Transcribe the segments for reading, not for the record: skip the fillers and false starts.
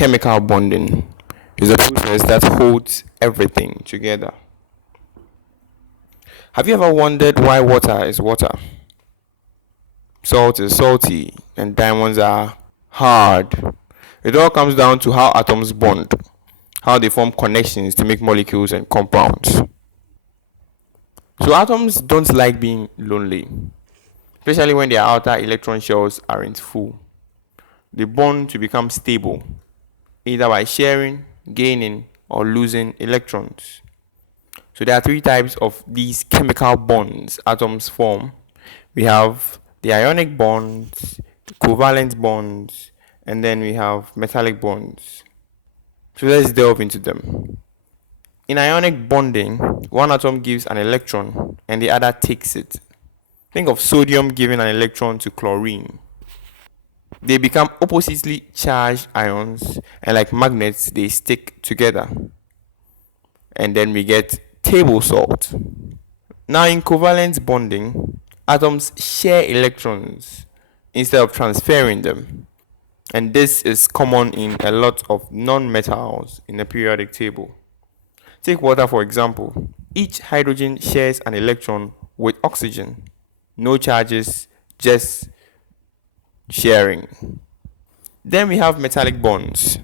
Chemical bonding is a process that holds everything together. Have you ever wondered why water is water? Salt is salty and diamonds are hard. It all comes down to how atoms bond, how they form connections to make molecules and compounds. So atoms don't like being lonely, especially when their outer electron shells aren't full. They bond to become stable, either by sharing, gaining, or losing electrons. So there are three types of these chemical bonds atoms form. We have the ionic bonds, the covalent bonds, and then we have metallic bonds. So let's delve into them. In ionic bonding, one atom gives an electron and the other takes it. Think of sodium giving an electron to chlorine. They become oppositely charged ions, and like magnets, they stick together. And then we get table salt. Now, in covalent bonding, atoms share electrons instead of transferring them. And this is common in a lot of non-metals in the periodic table. Take water for example. Each hydrogen shares an electron with oxygen. No charges, just sharing. Then we have metallic bonds.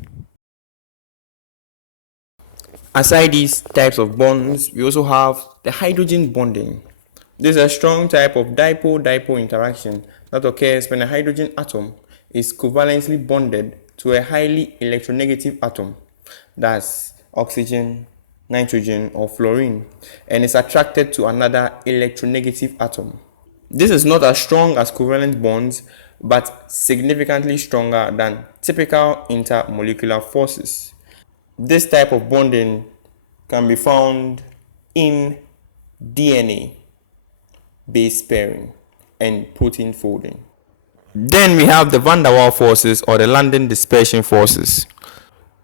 Aside these types of bonds, we also have the hydrogen bonding. This is a strong type of dipole-dipole interaction that occurs when a hydrogen atom is covalently bonded to a highly electronegative atom, that's oxygen, nitrogen, or fluorine, and is attracted to another electronegative atom. This is not as strong as covalent bonds, but significantly stronger than typical intermolecular forces. This type of bonding can be found in DNA base pairing and protein folding. Then we have the van der Waals forces or the London dispersion forces.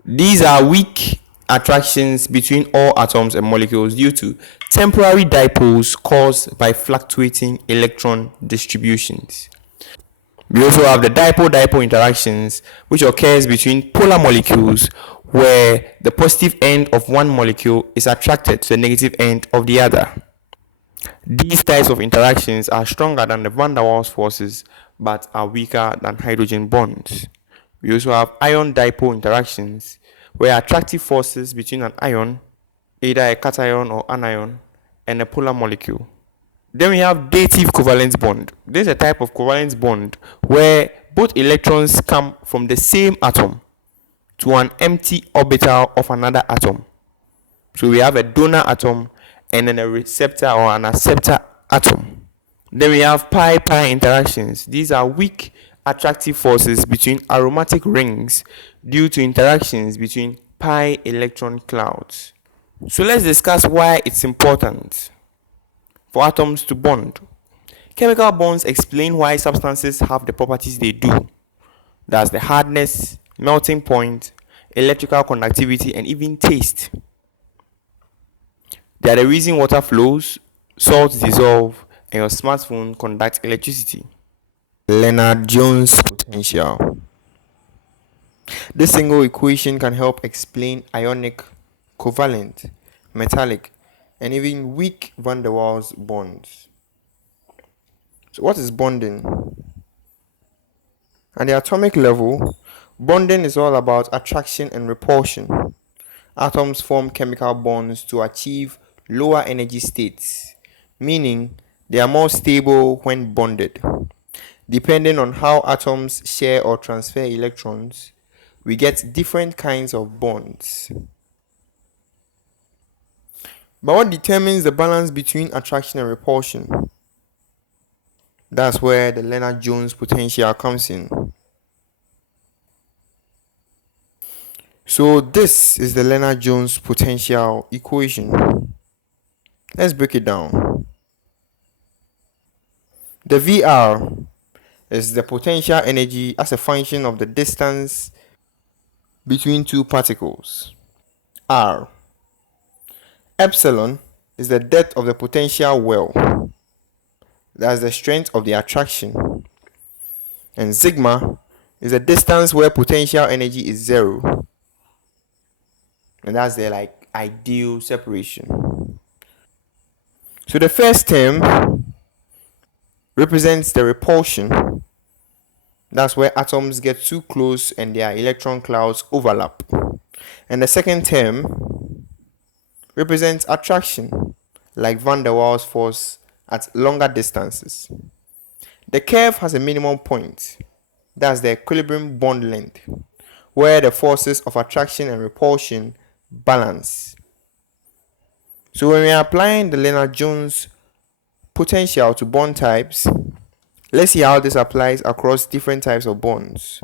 These are weak attractions between all atoms and molecules due to temporary dipoles caused by fluctuating electron distributions. We also have the dipole-dipole interactions, which occurs between polar molecules where the positive end of one molecule is attracted to the negative end of the other. These types of interactions are stronger than the van der Waals forces but are weaker than hydrogen bonds. We also have ion-dipole interactions where attractive forces between an ion, either a cation or anion, and a polar molecule. Then we have dative covalent bond. This is a type of covalent bond where both electrons come from the same atom to an empty orbital of another atom. So we have a donor atom and then a receptor or an acceptor atom. Then we have pi-pi interactions. These are weak attractive forces between aromatic rings due to interactions between pi electron clouds. So let's discuss why it's important for atoms to bond. Chemical bonds explain why substances have the properties they do. That's the hardness, melting point, electrical conductivity, and even taste. They are the reason water flows, salts dissolve, and your smartphone conducts electricity. Lennard-Jones potential. This single equation can help explain ionic, covalent, metallic, and even weak van der Waals bonds. So what is bonding? At the atomic level, bonding is all about attraction and repulsion. Atoms form chemical bonds to achieve lower energy states, meaning they are more stable when bonded. Depending on how atoms share or transfer electrons, we get different kinds of bonds. But what determines the balance between attraction and repulsion? That's where the Lennard-Jones potential comes in. So this is the Lennard-Jones potential equation. Let's break it down. The VR is the potential energy as a function of the distance between two particles. R. Epsilon is the depth of the potential well. That's the strength of the attraction. And sigma is a distance where potential energy is zero, and that's the ideal separation. So the first term represents the repulsion. That's where atoms get too close and their electron clouds overlap. And the second term represents attraction, like van der Waals force at longer distances. The curve has a minimum point, that's the equilibrium bond length, where the forces of attraction and repulsion balance. So when we are applying the Lennard-Jones potential to bond types, let's see how this applies across different types of bonds.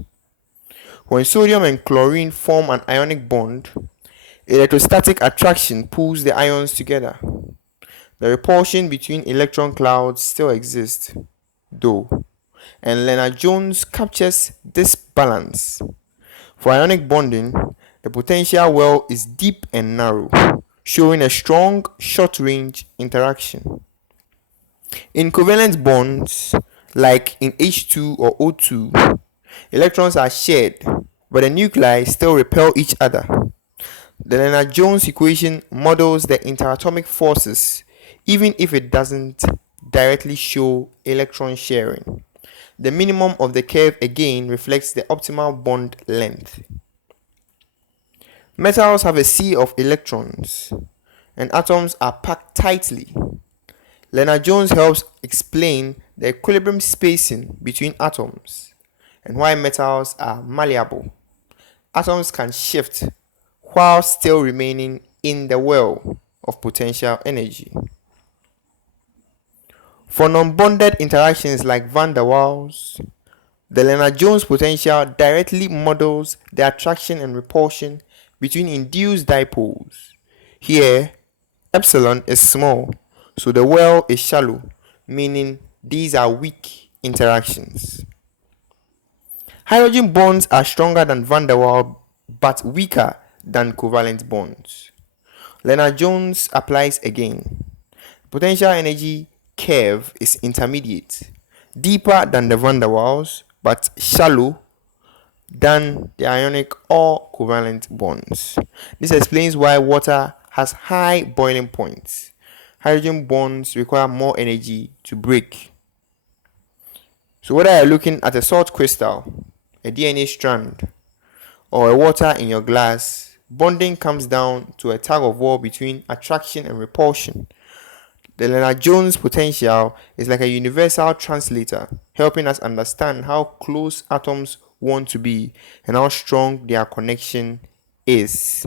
When sodium and chlorine form an ionic bond, electrostatic attraction pulls the ions together. The repulsion between electron clouds still exists, though, and Lennard-Jones captures this balance. For ionic bonding, the potential well is deep and narrow, showing a strong short-range interaction. In covalent bonds, like in H2 or O2, electrons are shared, but the nuclei still repel each other. The Lennard-Jones equation models the interatomic forces, even if it doesn't directly show electron sharing. The minimum of the curve again reflects the optimal bond length. Metals have a sea of electrons, and atoms are packed tightly. Lennard-Jones helps explain the equilibrium spacing between atoms and why metals are malleable. Atoms can shift while still remaining in the well of potential energy. For non-bonded interactions like van der Waals, the Lennard-Jones potential directly models the attraction and repulsion between induced dipoles. Here, epsilon is small, so the well is shallow, meaning these are weak interactions. Hydrogen bonds are stronger than van der Waals but weaker than covalent bonds. Lennard-Jones applies again. Potential energy curve is intermediate, deeper than the van der Waals but shallow than the ionic or covalent bonds. This explains why water has high boiling points. Hydrogen bonds require more energy to break. So whether you're looking at a salt crystal, a DNA strand, or a water in your glass, bonding comes down to a tug of war between attraction and repulsion. The Lennard-Jones potential is like a universal translator, helping us understand how close atoms want to be and how strong their connection is.